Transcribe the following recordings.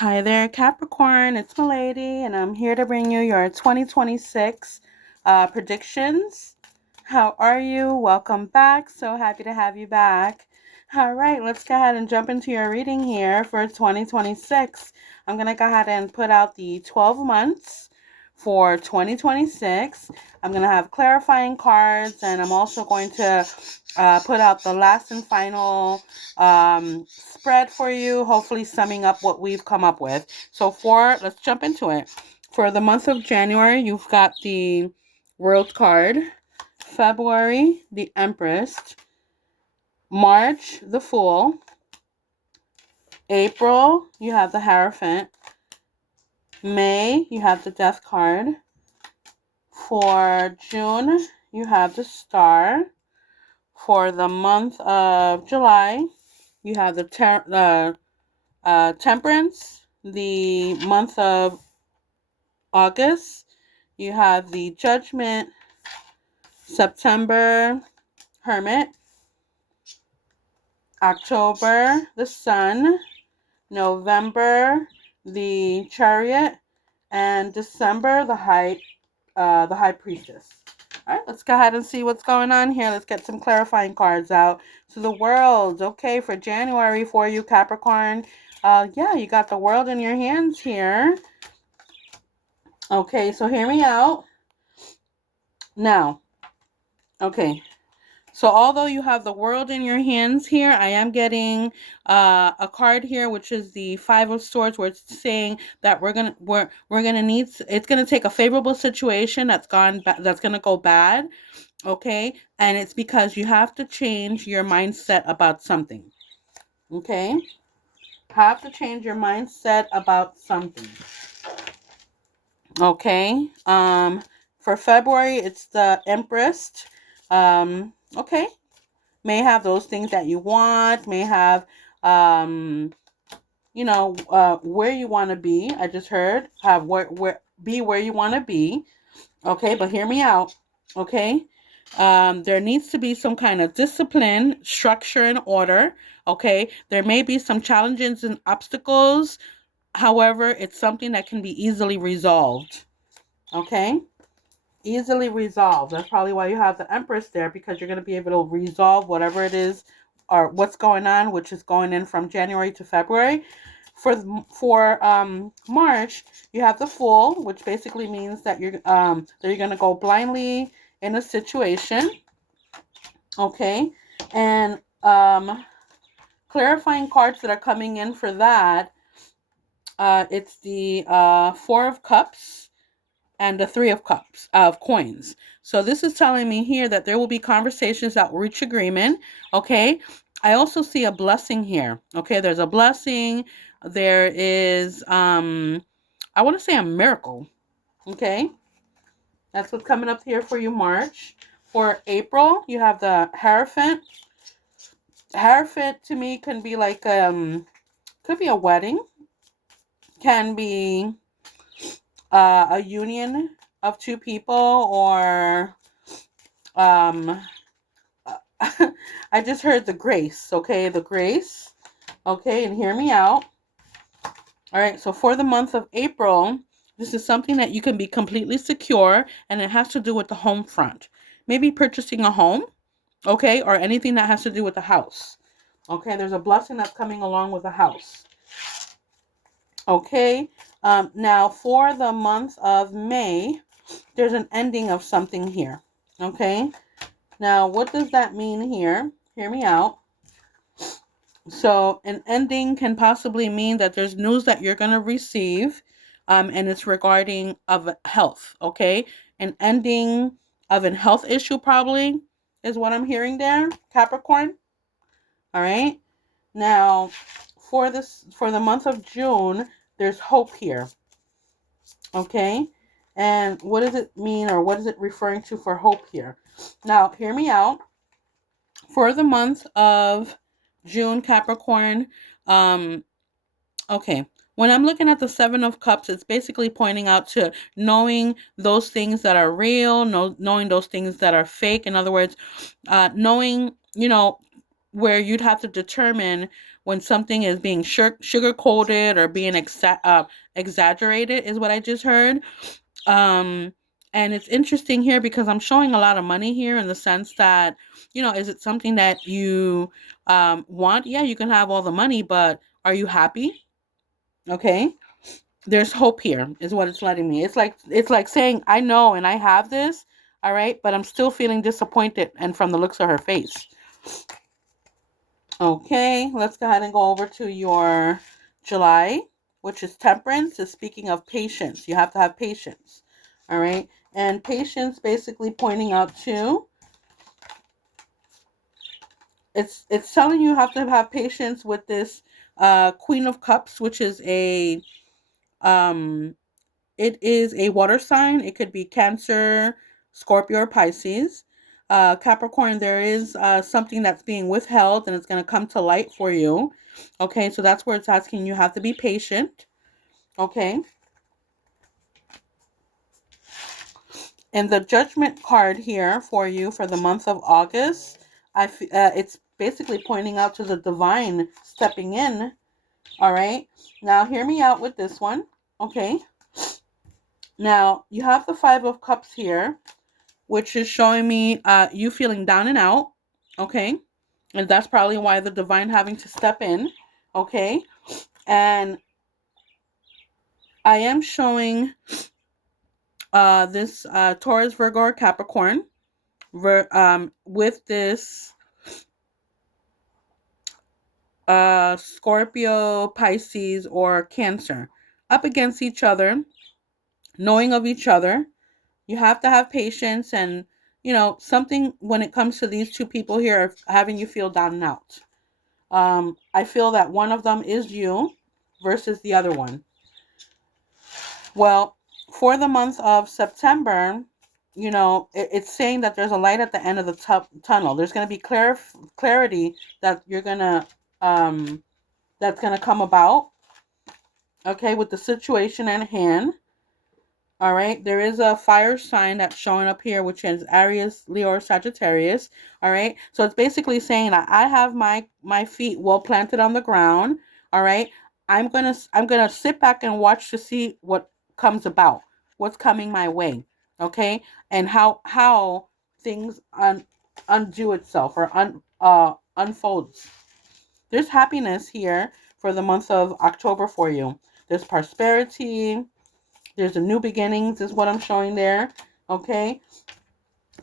Hi there, Capricorn. It's Milady, and I'm here to bring you your 2026 predictions. How are you? Welcome back. So happy to have you back. All right, let's go ahead and jump into your reading here for 2026. I'm going to go ahead and put out the 12 months for 2026. I'm going to have clarifying cards, and I'm also going to put out the last and final spread for you, hopefully summing up what we've come up with. Let's jump into it. For the month of January, you've got the World card. February, the Empress. March, the Fool. April, you have the Hierophant. May, you have the Death card. For June, you have the Star. For the month of July, you have the Temperance. The month of August, you have the Judgment. September, Hermit. October, the Sun. November, the Chariot. And December, the High Priestess. All right, let's go ahead and see what's going on here. Let's get some clarifying cards out. So the World, okay, for January for you, Capricorn. Yeah, you got the World in your hands here. Okay, so hear me out. Now, okay, so although you have the World in your hands here, I am getting a card here, which is the Five of Swords, where it's saying that we're gonna need. It's gonna take a favorable situation that's gonna go bad, okay, and it's because you have to change your mindset about something, okay. Have to change your mindset about something, okay. For February, it's the Empress. Okay, may have those things that you want, may have where you want to be. I just heard have where be where you want to be. Okay, but hear me out. Okay, there needs to be some kind of discipline, structure, and order. Okay, there may be some challenges and obstacles. However, it's something that can be easily resolved. Okay, easily resolved. That's probably why you have the Empress there, because you're going to be able to resolve whatever it is or what's going on, which is going in from January to February. For March, you have the Fool, which basically means that you're going to go blindly in a situation. Okay, and clarifying cards that are coming in for that. It's the Four of Cups and the Three of Cups of coins. So this is telling me here that there will be conversations that will reach agreement. Okay. I also see a blessing here. Okay. There's a blessing. There is, I want to say a miracle. Okay. That's what's coming up here for you, March. For April, you have the Hierophant. Hierophant to me can be like, could be a wedding, can be a union of two people, or I just heard the grace, okay, the grace, okay, and hear me out. All right, so for the month of April, this is something that you can be completely secure, and it has to do with the home front. Maybe purchasing a home, okay, or anything that has to do with the house. Okay, there's a blessing that's coming along with the house. Okay, now for the month of May, there's an ending of something here. Okay, now what does that mean here? Hear me out. So an ending can possibly mean that there's news that you're going to receive, and it's regarding of health. Okay, an ending of a health issue probably is what I'm hearing there, Capricorn. All right, now for the month of June, there's hope here. Okay, and what does it mean, or what is it referring to for hope here? Now hear me out. For the month of June, Capricorn, um okay, when I'm looking at the Seven of Cups, it's basically pointing out to knowing those things that are real, knowing those things that are fake. In other words, knowing, where you'd have to determine when something is being sugar coated or being exaggerated, is what I just heard. Um, and it's interesting here because I'm showing a lot of money here in the sense that, is it something that you want? Yeah, you can have all the money, but are you happy? Okay. There's hope here, is what it's letting me. It's like saying, I know and I have this, all right, but I'm still feeling disappointed, and from the looks of her face. Okay, let's go ahead and go over to your July, which is temperance. Is speaking of patience. You have to have patience. All right. And patience basically pointing out to, it's telling you have to have patience with this Queen of Cups, which is um it is a water sign. It could be Cancer, Scorpio, or Pisces. Capricorn, there is something that's being withheld and it's going to come to light for you. Okay, so that's where it's asking you have to be patient. Okay. And the Judgment card here for you for the month of August, it's basically pointing out to the divine stepping in. All right. Now, hear me out with this one. Okay. Now, you have the Five of Cups here, which is showing me you feeling down and out. Okay. And that's probably why the divine having to step in. Okay. And I am showing this Taurus, Virgo, or Capricorn with this Scorpio, Pisces, or Cancer up against each other, knowing of each other. You have to have patience and, something when it comes to these two people here having you feel down and out. I feel that one of them is you versus the other one. Well, for the month of September, it's saying that there's a light at the end of the tunnel. There's going to be clarity that you're going to, that's going to come about, okay, with the situation at hand. All right, there is a fire sign that's showing up here, which is Aries, Leo, or Sagittarius. All right, so it's basically saying that I have my feet well planted on the ground. All right, I'm gonna sit back and watch to see what comes about, what's coming my way. Okay, and how things undo itself or unfolds. There's happiness here for the month of October for you. There's prosperity. There's a new beginnings is what I'm showing there. Okay.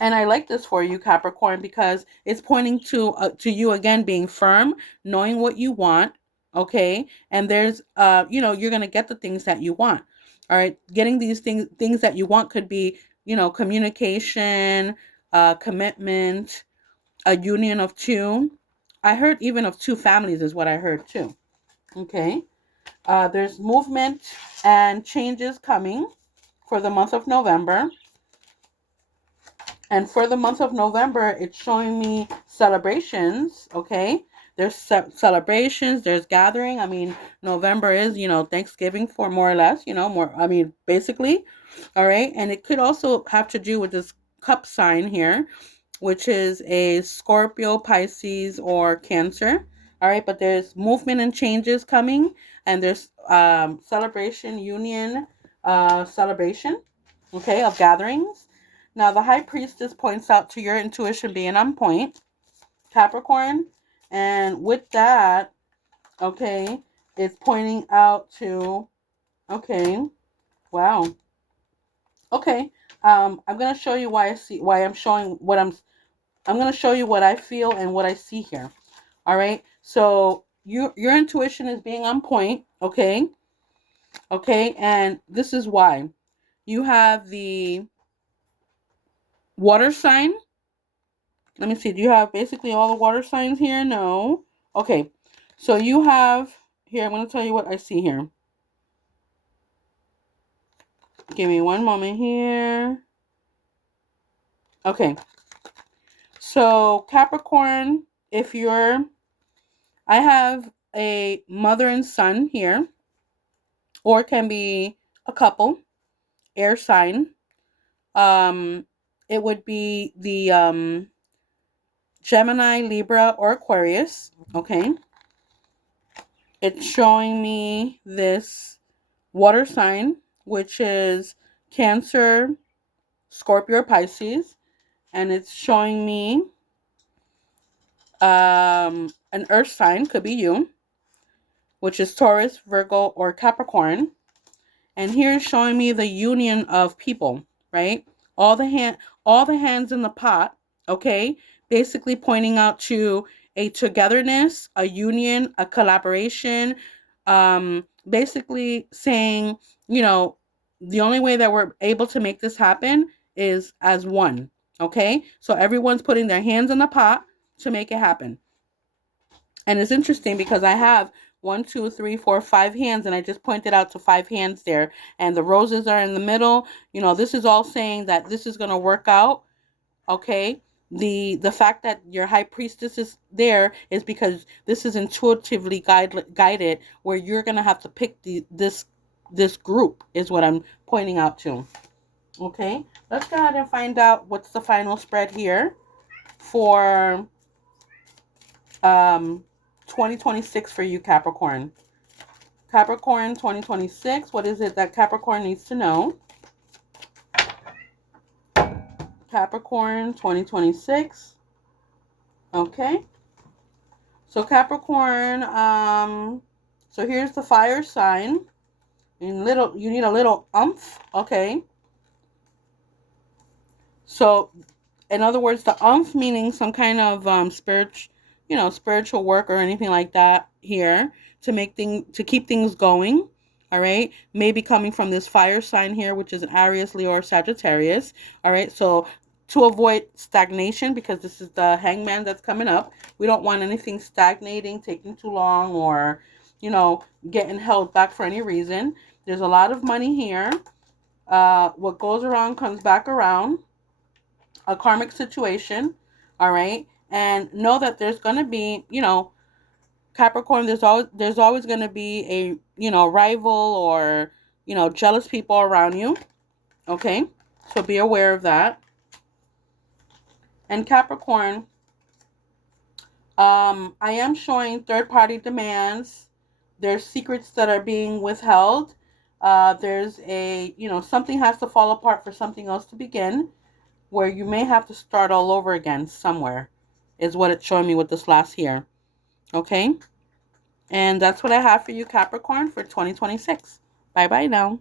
And I like this for you, Capricorn, because it's pointing to you again being firm, knowing what you want. Okay. And there's you're gonna get the things that you want. All right. Getting these things that you want could be, communication, commitment, a union of two. I heard even of two families is what I heard too. Okay. There's movement and changes coming for the month of November. And for the month of November, it's showing me celebrations, okay? There's celebrations, there's gathering. I mean, November is, Thanksgiving for more or less, basically. All right. And it could also have to do with this cup sign here, which is a Scorpio, Pisces, or Cancer. All right, but there's movement and changes coming, and there's celebration, union, celebration, okay, of gatherings. Now, the High Priestess points out to your intuition being on point, Capricorn, and with that, okay, it's pointing out to, okay, wow, okay, I'm gonna show you why I'm showing what I'm going to show you what I feel and what I see here. All right. So your intuition is being on point. Okay. Okay. And this is why you have the water sign. Let me see. Do you have basically all the water signs here? No. Okay. So you have here. I'm going to tell you what I see here. Give me one moment here. Okay. So Capricorn, I have a mother and son here, or it can be a couple, air sign. It would be Gemini, Libra, or Aquarius. Okay. It's showing me this water sign, which is Cancer, Scorpio, Pisces. And it's showing me an earth sign, could be you, which is Taurus, Virgo, or Capricorn. And here is showing me the union of people, right? All the hands in the pot, okay? Basically pointing out to a togetherness, a union, a collaboration, basically saying, you know, the only way that we're able to make this happen is as one, okay? So everyone's putting their hands in the pot to make it happen. And it's interesting because I have 1, 2, 3, 4, 5 hands, and I just pointed out to 5 hands there, and the roses are in the middle. You know, this is all saying that this is going to work out. Okay. The fact that your high priestess is there is because this is intuitively guided, where you're going to have to pick this group is what I'm pointing out to. Okay. Let's go ahead and find out what's the final spread here for 2026 for you, Capricorn. Capricorn 2026, what is it that Capricorn needs to know? Capricorn 2026. Okay. So Capricorn, so here's the fire sign. And you need a little umph, okay? So in other words, the umph meaning some kind of spiritual work or anything like that here to keep things going. All right, maybe coming from this fire sign here, which is an Aries, Leo, or Sagittarius. All right, so to avoid stagnation, because this is the hangman that's coming up, we don't want anything stagnating, taking too long, or getting held back for any reason. There's a lot of money here. What goes around comes back around. A karmic situation, all right? And know that there's going to be, Capricorn, there's always going to be a, rival or, jealous people around you, okay? So be aware of that. And Capricorn, I am showing third-party demands. There's secrets that are being withheld. There's something has to fall apart for something else to begin, where you may have to start all over again somewhere, is what it's showing me with this last here. Okay? And that's what I have for you, Capricorn, for 2026. Bye-bye now.